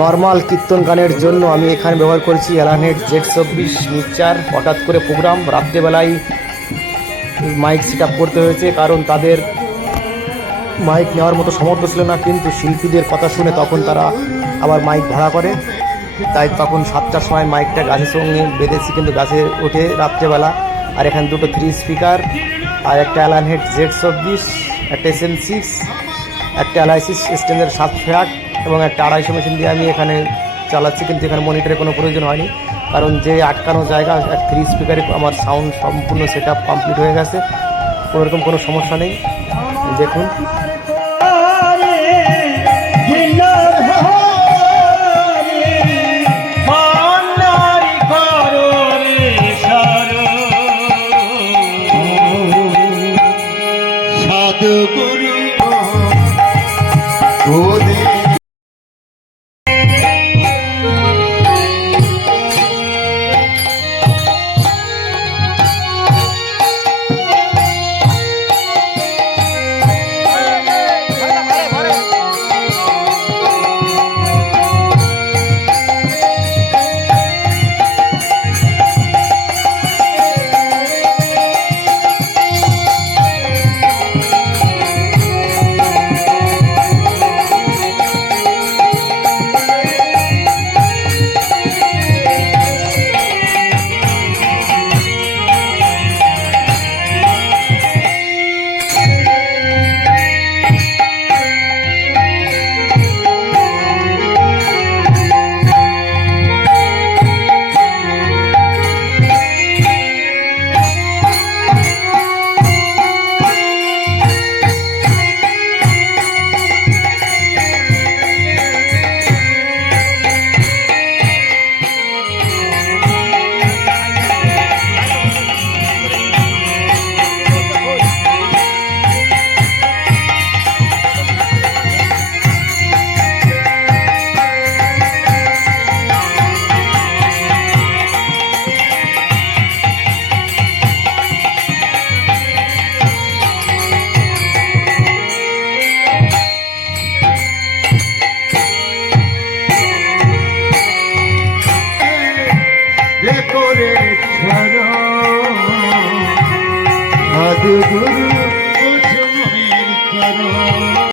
Normal কীর্তন গানের জন্য আমি এখানে ব্যবহার করেছি এলানেট Z24 মিক্সচার। হঠাৎ করে প্রোগ্রাম রাত্রেবেলায় মাইক সেট আপ করতে হয়েছে, কারণ তাদের মাইক নেওয়ার মতো সামর্থ্য ছিল না, কিন্তু শিল্পীদের কথা শুনে তখন তারা আবার মাইক ভাড়া করে। তাই তখন 7টার সময় মাইকটা গাছের সঙ্গে বেঁধেছি, কিন্তু গাছে ওঠে রাত্রেবেলা। আর এখানে দুটো 3 স্পিকার, আর একটা এলানেট Z24, একটা SM6, একটা অ্যালাইসিস স্ট্যান্ডের 7 ফ্ল্যাট এবং একটা 250 মেশিন দিয়ে আমি এখানে চালাচ্ছি। কিন্তু এখানে মনিটরের কোনো প্রয়োজন হয়নি, কারণ যে আটকানো জায়গা 3 স্পিকারে আমার সাউন্ড সম্পূর্ণ সেট আপ কমপ্লিট হয়ে গেছে। ওরকম কোনো সমস্যা নেই। দেখুন গুরু